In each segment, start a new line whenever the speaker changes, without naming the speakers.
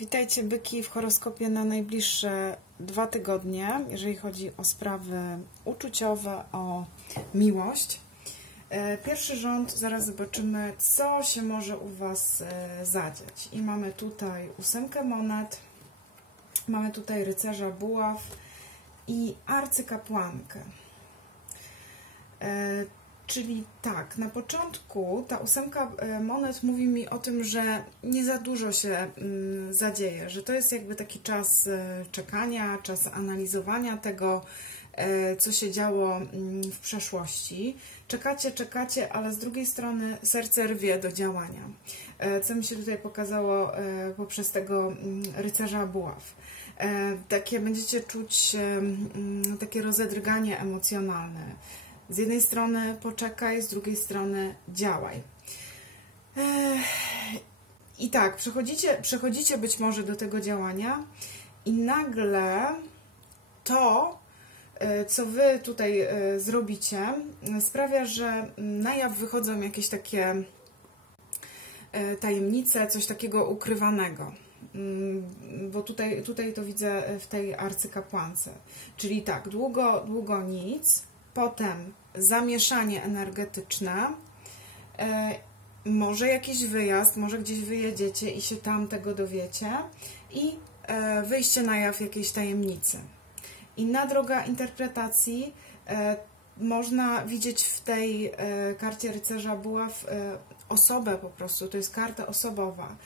Witajcie byki w horoskopie na najbliższe dwa tygodnie, jeżeli chodzi o sprawy uczuciowe, o miłość. E, pierwszy rząd, zaraz zobaczymy, co się może u Was e, zadziać. I mamy tutaj ósemkę monet, mamy tutaj rycerza buław i arcykapłankę. Czyli tak, na początku ta ósemka e, monet mówi mi o tym, że nie za dużo się mm, zadzieje, że to jest jakby taki czas e, czekania, czas analizowania tego, e, co się działo mm, w przeszłości. Czekacie, czekacie, ale z drugiej strony serce rwie do działania. Co mi się tutaj pokazało poprzez tego mm, rycerza buław. Takie będziecie czuć takie rozedrganie emocjonalne z jednej strony poczekaj, z drugiej strony działaj. I tak, przechodzicie, przechodzicie być może do tego działania i nagle to, e, co wy tutaj e, zrobicie, sprawia, że na jaw wychodzą jakieś takie e, tajemnice, coś takiego ukrywanego. Mm, bo tutaj, tutaj to widzę w tej arcykapłance. Czyli tak, długo, długo nic, potem zamieszanie energetyczne, e, może jakiś wyjazd, może gdzieś wyjedziecie i się tam tego dowiecie i e, wyjście na jaw jakiejś tajemnicy. Inna droga interpretacji e, można widzieć w tej karcie rycerza buław osobę po prostu, to jest karta osobowa,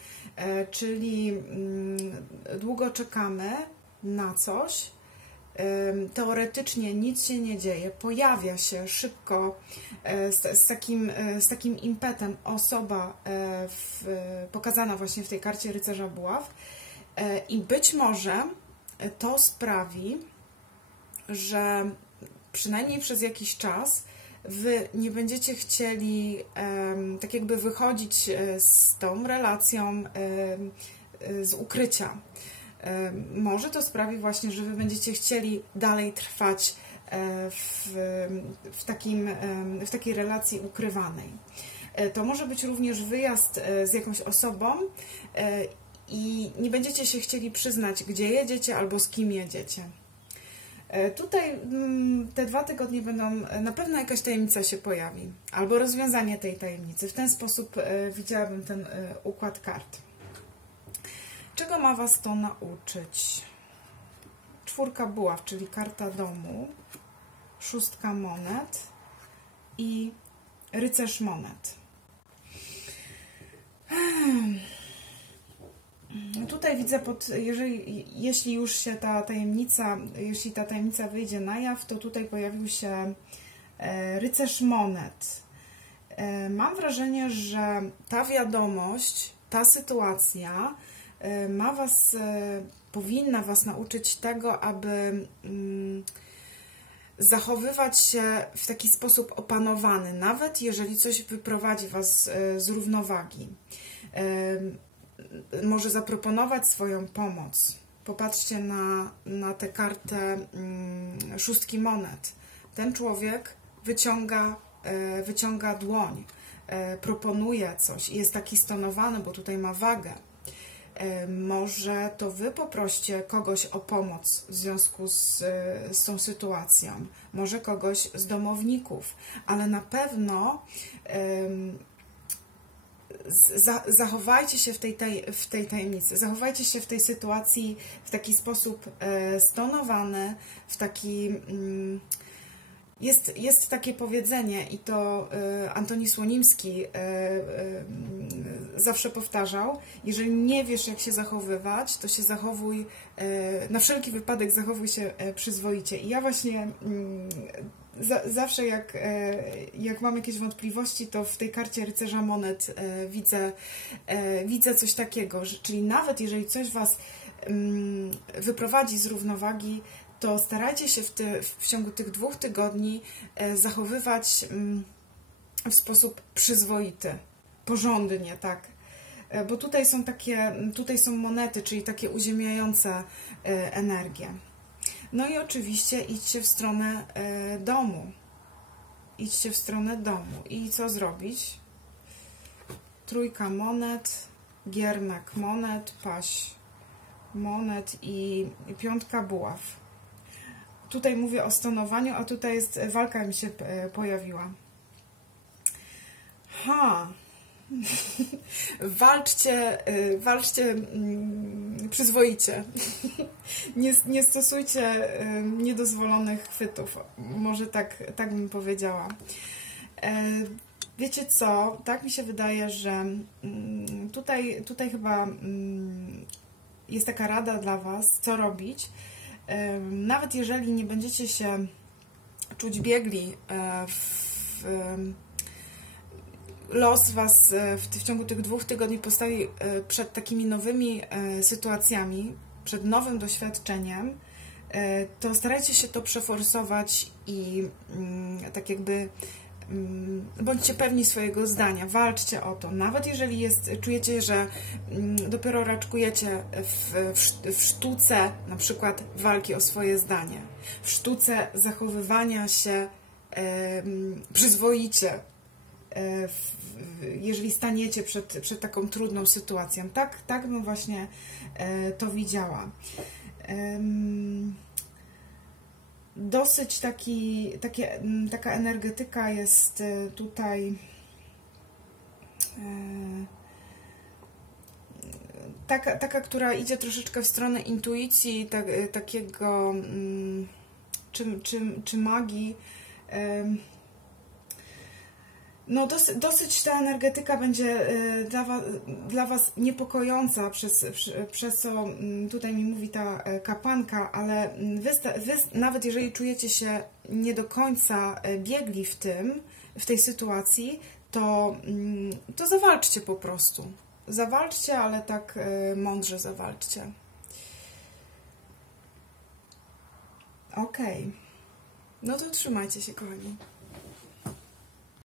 czyli mm, długo czekamy na coś, teoretycznie nic się nie dzieje, pojawia się szybko e, z, z, takim, e, z takim impetem osoba e, w, pokazana właśnie w tej karcie rycerza buław. I być może to sprawi, że przynajmniej przez jakiś czas wy nie będziecie chcieli tak jakby wychodzić z tą relacją z ukrycia może to sprawi właśnie, że Wy będziecie chcieli dalej trwać e, w, w, takim, w takiej relacji ukrywanej. E, to może być również wyjazd e, z jakąś osobą i nie będziecie się chcieli przyznać, gdzie jedziecie albo z kim jedziecie. Tutaj mm, te dwa tygodnie będą, na pewno jakaś tajemnica się pojawi, albo rozwiązanie tej tajemnicy. W ten sposób widziałabym ten układ kart. Czego ma Was to nauczyć? Czwórka buław, czyli karta domu, szóstka monet i rycerz monet. Hmm. Tutaj widzę, pod, jeżeli, jeśli już się ta tajemnica, jeśli ta tajemnica wyjdzie na jaw, to tutaj pojawił się e, rycerz monet. E, mam wrażenie, że ta wiadomość, ta sytuacja ma Was, e, powinna Was nauczyć tego, aby mm, zachowywać się w taki sposób opanowany, nawet jeżeli coś wyprowadzi Was e, z równowagi. Może zaproponować swoją pomoc. Popatrzcie na, na tę kartę mm, szóstki monet. Ten człowiek wyciąga, wyciąga dłoń, proponuje coś i jest taki stonowany, bo tutaj ma wagę E, może to Wy poproście kogoś o pomoc w związku z, z tą sytuacją, może kogoś z domowników, ale na pewno um, zachowajcie się w tej, taj, w tej tajemnicy, zachowajcie się w tej sytuacji w taki sposób e, stonowany, w taki. Um, jest, jest takie powiedzenie i to y, Antoni Słonimski y, y, zawsze powtarzał, jeżeli nie wiesz jak się zachowywać, to się zachowuj, na wszelki wypadek zachowuj się przyzwoicie. I ja właśnie mm, zawsze jak, jak mam jakieś wątpliwości, to w tej karcie rycerza monet widzę, widzę coś takiego, czyli nawet jeżeli coś Was mm, wyprowadzi z równowagi, to starajcie się w, ty, w ciągu tych dwóch tygodni e, zachowywać mm, w sposób przyzwoity, porządnie, tak. E, bo tutaj są takie, tutaj są monety, czyli takie uziemiające e, energie. No i oczywiście idźcie w stronę domu. Idźcie w stronę domu. I co zrobić? Trójka monet, giernek monet, paść monet i piątka buław. Tutaj mówię o stonowaniu, a tutaj jest walka mi się e, pojawiła. Ha! walczcie, e, walczcie mm, przyzwoicie. nie, nie stosujcie e, niedozwolonych chwytów. Może tak, tak bym powiedziała. Wiecie co? Tak mi się wydaje, że mm, tutaj, tutaj chyba mm, jest taka rada dla Was, co robić. Nawet jeżeli nie będziecie się czuć biegli e, w los Was e, w, w ciągu tych dwóch tygodni postawi e, przed takimi nowymi sytuacjami, przed nowym doświadczeniem, to starajcie się to przeforsować i mm, tak jakby bądźcie pewni swojego zdania, walczcie o to. Nawet jeżeli jest, czujecie, że mm, dopiero raczkujecie w, w, sztuce na przykład walki o swoje zdanie, w sztuce zachowywania się przyzwoicie, e, jeżeli staniecie przed, przed taką trudną sytuacją. Tak, tak bym właśnie e, to widziała. Dosyć taki, takie, mm, taka energetyka jest e, tutaj e, taka, taka, która idzie troszeczkę w stronę intuicji, tak, takiego mm, czy, czy, czy magii no dosyć, dosyć ta energetyka będzie e, dla was, dla was niepokojąca, przez, przez co mm, tutaj mi mówi ta e, kapanka, ale mm, wy, wy, nawet jeżeli czujecie się nie do końca e, biegli w tym, w tej sytuacji, to, mm, to zawalczcie po prostu. Zawalczcie, ale tak mądrze zawalczcie. Ok. No to trzymajcie się, kochani.